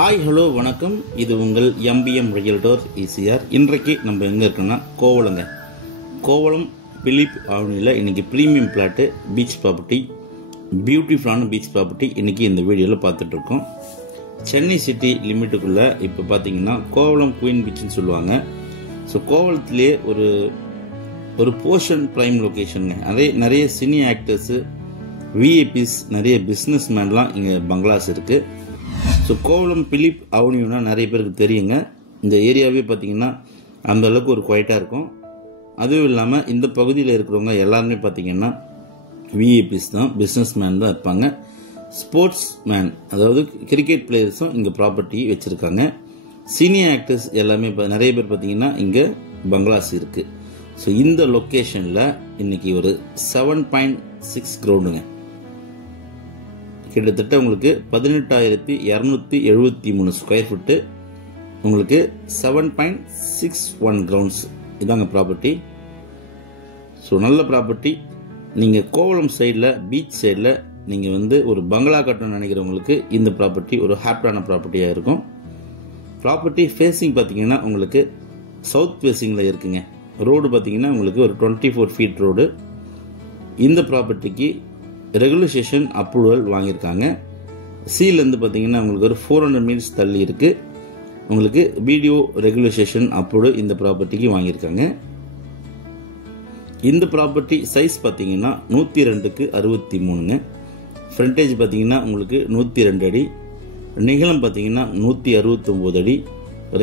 Hi hello வணக்கம். இது உங்கள் எம்பிஎம் ரியல்டர் ஈசிஆர். இன்றைக்கு நம்ம எங்கே இருக்கோம்னா கோவளங்க. கோவளம் பிலிப் அவனியில் இன்றைக்கி ப்ரீமியம் பிளாட்டு பீச் ப்ராப்பர்ட்டி, பியூட்டிஃபுல்லான பீச் ப்ராப்பர்ட்டி இன்றைக்கி இந்த வீடியோவில் பார்த்துட்ருக்கோம். சென்னை சிட்டி லிமிட்டுக்குள்ளே இப்போ பார்த்தீங்கன்னா கோவளம் குயின் பீச்சுன்னு சொல்லுவாங்க. ஸோ கோவளத்திலே ஒரு போர்ஷன் ப்ரைம் லொக்கேஷனுங்க. நிறைய சினி ஆக்டர்ஸு, விஐபிஸ், நிறைய பிஸ்னஸ் மேன்லாம் இங்கே பங்களாஸ் இருக்குது. ஸோ கோவளம் பிலிப் அவனியூனா நிறைய பேருக்கு தெரியுங்க. இந்த ஏரியாவே பார்த்தீங்கன்னா அந்த அளவுக்கு ஒரு குவைட்டாக இருக்கும். அதுவும் இல்லாமல் இந்த பகுதியில் இருக்கிறவங்க எல்லாருமே பார்த்தீங்கன்னா விஐபிஸ் தான், பிஸ்னஸ் மேன் தான் இருப்பாங்க. ஸ்போர்ட்ஸ் மேன், அதாவது கிரிக்கெட் பிளேயர்ஸும் இங்கே ப்ராப்பர்ட்டி வச்சுருக்காங்க. சீனியர் ஆக்டர்ஸ் எல்லாமே நிறைய பேர் பார்த்தீங்கன்னா இங்கே பங்களாஸ் இருக்குது. ஸோ இந்த லொக்கேஷனில் இன்னைக்கு ஒரு 7.6 கிரவுண்டுங்க. கிட்டத்தட்ட உங்களுக்கு 18,273 ஸ்கொயர் ஃபுட்டு, உங்களுக்கு 7.61 கிரவுண்ட்ஸ் இதாங்க ப்ராப்பர்ட்டி. ஸோ நல்ல ப்ராப்பர்ட்டி. நீங்கள் கோவளம் சைடில், பீச் சைடில் நீங்கள் ஒரு பங்களா கட்டணும்னு நினைக்கிறவங்களுக்கு இந்த ப்ராப்பர்ட்டி ஒரு ஹாப்பியான ப்ராப்பர்ட்டியாக இருக்கும். ப்ராப்பர்ட்டி ஃபேஸிங் பார்த்தீங்கன்னா உங்களுக்கு சவுத் ஃபேஸிங்கில் இருக்குங்க. ரோடு பார்த்தீங்கன்னா உங்களுக்கு ஒரு 24 ஃபீட் ரோடு. இந்த ப்ராப்பர்ட்டிக்கு ரெகுலேஷன் அப்ரூவல் வாங்கியிருக்காங்க. சீலேருந்து பார்த்தீங்கன்னா உங்களுக்கு ஒரு 400 மீட்டர்ஸ் தள்ளி இருக்குது. உங்களுக்கு பிடிஓ ரெகுலேஷன் அப்ரூவல் இந்த ப்ராப்பர்ட்டிக்கு வாங்கியிருக்காங்க. இந்த ப்ராப்பர்ட்டி சைஸ் பார்த்தீங்கன்னா 102க்கு 63ங்க. ஃப்ரண்டேஜ் பார்த்தீங்கன்னா உங்களுக்கு 102 அடி, நிகழம் பார்த்தீங்கன்னா 169 அடி.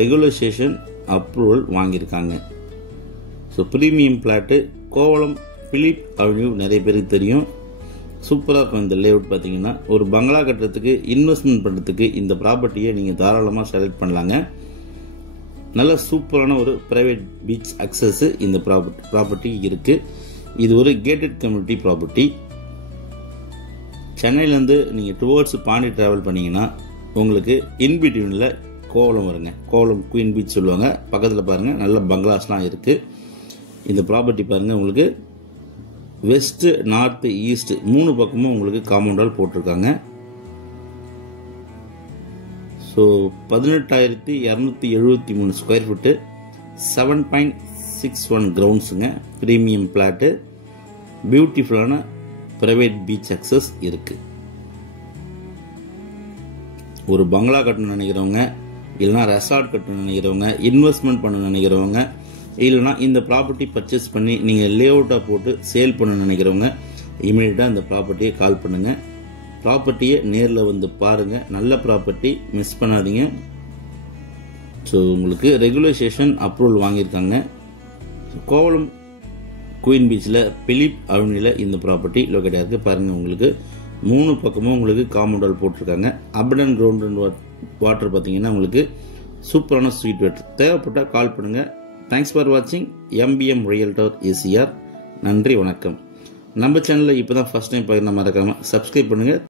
ரெகுலேஷன் அப்ரூவல் வாங்கியிருக்காங்க. So premium plot Kovalam Philip Avenue நிறைய பேருக்கு தெரியும். சூப்பராக இருக்கும் இந்த லேஅவுட். பார்த்தீங்கன்னா ஒரு பங்களா கட்டுறதுக்கு, இன்வெஸ்ட்மெண்ட் பண்ணுறதுக்கு இந்த ப்ராப்பர்ட்டியை நீங்கள் தாராளமாக செலக்ட் பண்ணலாங்க. நல்ல சூப்பரான ஒரு ப்ரைவேட் பீச் அக்சஸ் இந்த ப்ராப்பர்ட்டி இருக்குது. இது ஒரு கேட்டட் கம்யூனிட்டி ப்ராப்பர்ட்டி. சென்னையிலேருந்து நீங்கள் டுவர்ட்ஸ் பாண்டி ட்ராவல் பண்ணிங்கன்னா உங்களுக்கு இன்பிட்வீனில் கோவளம் வருங்க. கோவளம் குயின் பீச் சொல்லுவாங்க. பக்கத்தில் பாருங்கள் நல்ல பங்களாஸ்லாம் இருக்குது. இந்த ப்ராப்பர்ட்டி பாருங்கள், உங்களுக்கு வெஸ்ட், நார்த், ஈஸ்ட் 3 பக்கமும் உங்களுக்கு காம்பவுண்ட் வால் போட்டிருக்காங்க. ஸோ 18,273 ஸ்கொயர் ஃபுட்டு, 7.61 கிரவுண்ட்ஸுங்க. ப்ரீமியம் பிளாட்டு, பியூட்டிஃபுல்லான ப்ரைவேட் பீச் அக்சஸ் இருக்குது. ஒரு பங்களா கட்டணும்னு நினைக்கிறவங்க, இல்லைனா ரெசார்ட் கட்டணும்னு நினைக்கிறவங்க, இன்வெஸ்ட்மெண்ட் பண்ண நினைக்கிறவங்க, இல்லைனா இந்த ப்ராப்பர்ட்டி பர்ச்சேஸ் பண்ணி நீங்கள் லேஅவுட்டாக போட்டு சேல் பண்ண நினைக்கிறவங்க இமீடியட்டாக இந்த ப்ராப்பர்ட்டியை கால் பண்ணுங்கள். ப்ராப்பர்ட்டியை நேரில் வந்து பாருங்கள். நல்ல ப்ராப்பர்ட்டி, மிஸ் பண்ணாதீங்க. ஸோ உங்களுக்கு ரெகுலேஷன் அப்ரூவல் வாங்கியிருக்காங்க. கோவளம் குயின் பீச்சில் பிலிப் அவென்யூவில் இந்த ப்ராப்பர்ட்டி லொக்கேட்டாக இருக்குது. பாருங்கள், உங்களுக்கு 3 பக்கமும் உங்களுக்கு காம்பவுண்ட் வால் போட்டிருக்காங்க. அபடன் கிரவுண்ட் அண்ட் வாட்டர் பார்த்தீங்கன்னா உங்களுக்கு சூப்பரான ஸ்வீட் வாட்டர். தேவைப்பட்டால் கால் பண்ணுங்கள். தேங்க்ஸ் ஃபார் வாட்சிங் எம்பிஎம் ரியல்டர் ஈசிஆர். நன்றி, வணக்கம். நம்ம சேனலில் இப்போ தான் ஃபர்ஸ்ட் டைம் பார்க்குற மறக்காமல் சப்ஸ்கிரைப் பண்ணுங்கள்.